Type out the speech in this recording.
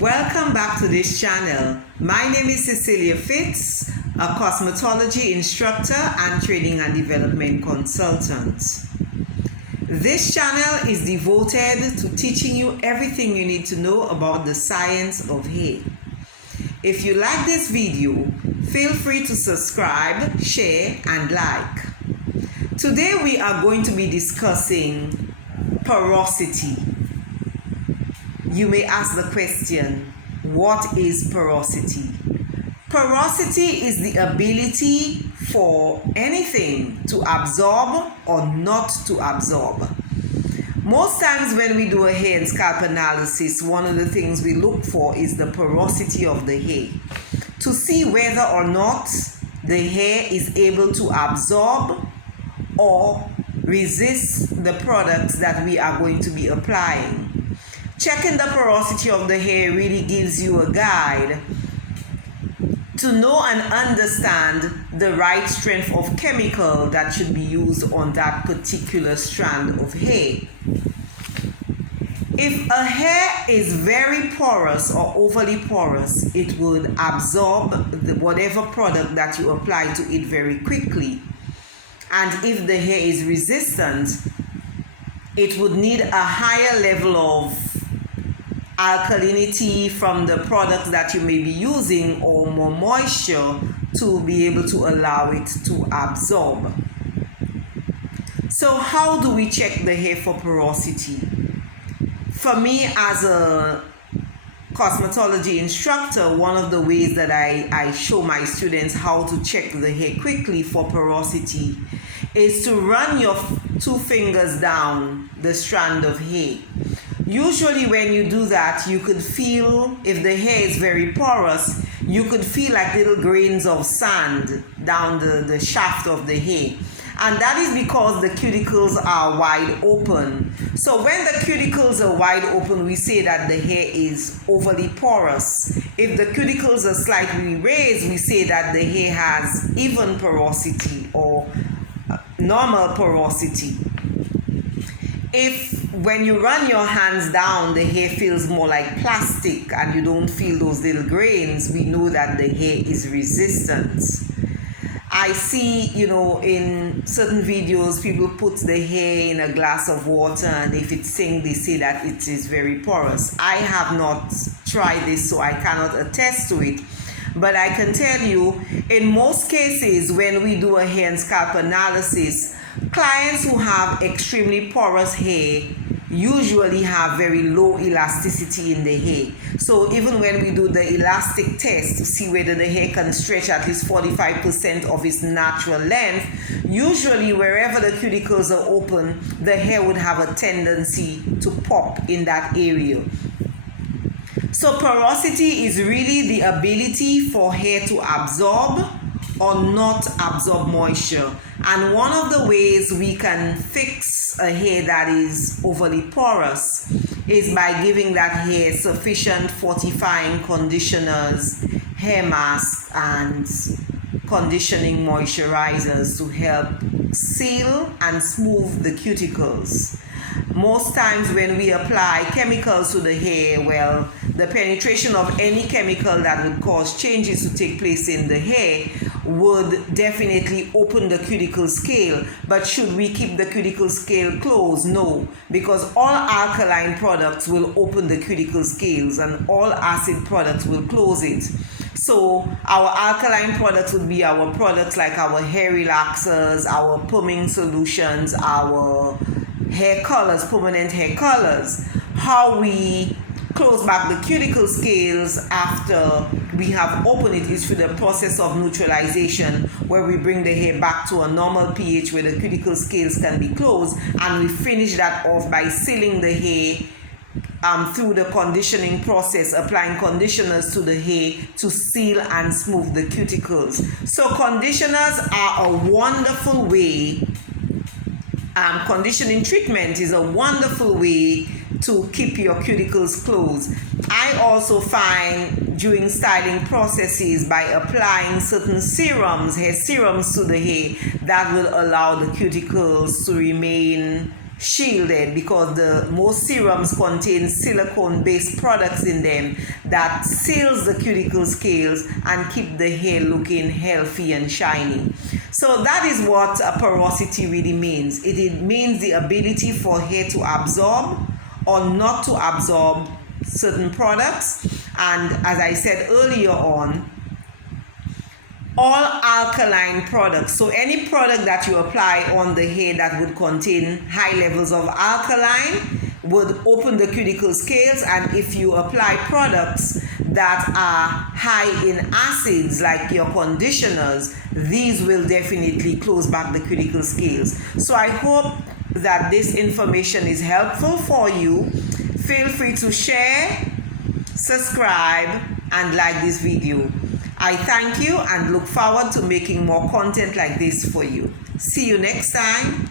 Welcome back to this channel. My name is Cecilia Fitz, a cosmetology instructor and training and development consultant. This channel is devoted to teaching you everything you need to know about the science of hair. If you like this video, feel free to subscribe, share, and like. Today we are going to be discussing porosity. You may ask the question, what is porosity? Porosity is the ability for anything to absorb or not to absorb. Most times when we do a hair and scalp analysis, one of the things we look for is the porosity of the hair to see whether or not the hair is able to absorb or resist the products that we are going to be applying. Checking the porosity of the hair really gives you a guide to know and understand the right strength of chemical that should be used on that particular strand of hair. If a hair is very porous or overly porous, it would absorb whatever product that you apply to it very quickly. And if the hair is resistant, it would need a higher level of alkalinity from the products that you may be using or more moisture to be able to allow it to absorb. So how do we check the hair for porosity? For me, as a cosmetology instructor, one of the ways that I show my students how to check the hair quickly for porosity is to run your 2 fingers down the strand of hair. Usually when you do that, you could feel, if the hair is very porous, you could feel like little grains of sand down the shaft of the hair. And that is because the cuticles are wide open. So when the cuticles are wide open, we say that the hair is overly porous. If the cuticles are slightly raised, we say that the hair has even porosity or normal porosity. If when you run your hands down, the hair feels more like plastic and you don't feel those little grains, we know that the hair is resistant. I see, in certain videos, people put the hair in a glass of water, and if it sinks, they say that it is very porous. I have not tried this, so I cannot attest to it. But I can tell you, in most cases, when we do a hair and scalp analysis, clients who have extremely porous hair usually have very low elasticity in the hair. So even when we do the elastic test to see whether the hair can stretch at least 45% of its natural length, usually wherever the cuticles are open, the hair would have a tendency to pop in that area. So porosity is really the ability for hair to absorb or not absorb moisture. And one of the ways we can fix a hair that is overly porous is by giving that hair sufficient fortifying conditioners, hair masks, and conditioning moisturizers to help seal and smooth the cuticles. Most times when we apply chemicals to the hair, well, the penetration of any chemical that would cause changes to take place in the hair would definitely open the cuticle scale. But should we keep the cuticle scale closed? No, because all alkaline products will open the cuticle scales and all acid products will close it. So our alkaline products would be our products like our hair relaxers, our pumping solutions, our hair colors, permanent hair colors. How we close back the cuticle scales after we have opened it is through the process of neutralization, where we bring the hair back to a normal pH where the cuticle scales can be closed, and we finish that off by sealing the hair through the conditioning process, applying conditioners to the hair to seal and smooth the cuticles. So conditioners are a wonderful way. Conditioning treatment is a wonderful way to keep your cuticles closed. I also find during styling processes, by applying certain serums, hair serums to the hair, that will allow the cuticles to remain shielded, because the most serums contain silicone based products in them that seals the cuticle scales and keep the hair looking healthy and shiny. So that is what porosity really means. It means the ability for hair to absorb or not to absorb certain products. And as I said earlier on, all alkaline products, so any product that you apply on the hair that would contain high levels of alkaline would open the cuticle scales, and if you apply products that are high in acids like your conditioners, these will definitely close back the cuticle scales. So I hope that this information is helpful for you. Feel free to share, subscribe, and like this video. I thank you and look forward to making more content like this for you. See you next time.